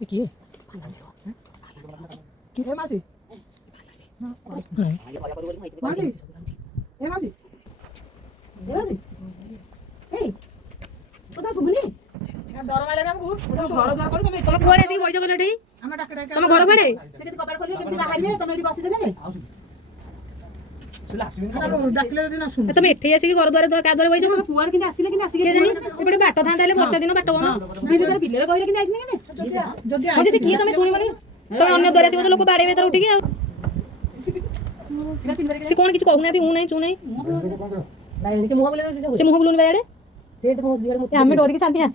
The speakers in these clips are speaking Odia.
କିଏ କିଏ ମାସି ମାସି ଏ ମାସି ଡର ମାରିଲାନି ଆମକୁ ଘର ଦ୍ୱାର କରି ତମେ କୁଆଡେ ଆସିକି ବଇଛ କହିଲ ଏଠି ତମ ଘର କୁଆଡେ ସେ କେମିତି କବାଟ ଖୋଲିବେ କେମିତି ବାହାରିବେ ତମେ ଏଠି ବସିଛ ନା ତମେ ଏଠି ଆସିକି ଘର ଦ୍ୱାର କାଦୁଆରେ ବଇଛ ତମେ କୁଆଡେ କେମିତି ଆସିଲେ କେମିତି ଆସିକି ଏପଟେ ବାଟ ଥାନ୍ତା ହେଲେ ବର୍ଷା ଦିନ ବାଟ ହଉନ ପିଲେରେ କହିଲେ କେମିତି ଆସିଲେ କେମିତି ସେ କିଏ ତମେ ଶୁଣିବନି ତମେ ଅନ୍ୟ ଦ୍ୱାର ଆସିବ ଲୋକ ବାଡେଇବେ ତାର ଉଠିକି ଆଉ ସେ କଣ କିଛି କହୁନାହାନ୍ତି ମୁଁ ନାହିଁ ଚୁ ନାହିଁ ସେ ମୁହଁ ବୁଲୁନି ବାଇଆଡେ ଆମେ ଡରିକି ଚାନ୍ଦିଆ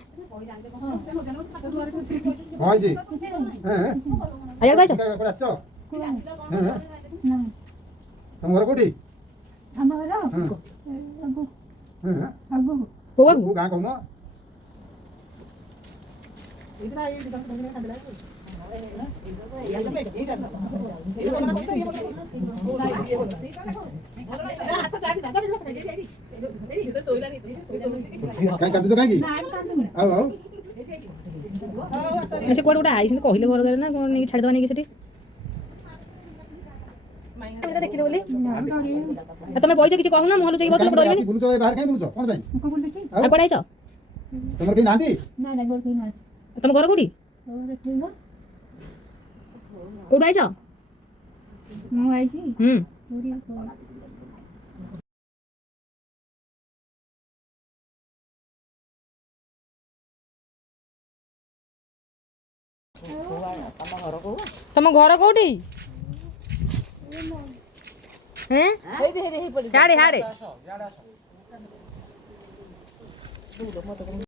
ଆଜ୍ଞା କହିଛ ତମ ଘର କୋଉଠି? ଆମ ଘର କୋଉ ଗାଁ କହୁନ? ସେ କୁଆଡେ ଗୋଟେ ଆଇଛନ୍ତି କହିଲେ ଘର ଦ୍ୱାର ନା କଣ ନେଇକି ଛାଡ଼ିଦବା ନେଇକି ସେଠି ଦେଖିଲେ ବୋଲି ତମେ ବଇଛ କିଛି କହୁନ ମୁଁ ଯାଇକି ବସିଲେ ଡରିବେନି ଆଉ କୁଆଡେ ଆଇଛ ତମର କେହି ନାହାନ୍ତି? ତମ ଘର କୋଉଠି କୋଉଠୁ ଆଇଛ ମୁଁ ଆଇଛି ତମ ଘର କୋଉଠି ହାଡେ ହାଡେ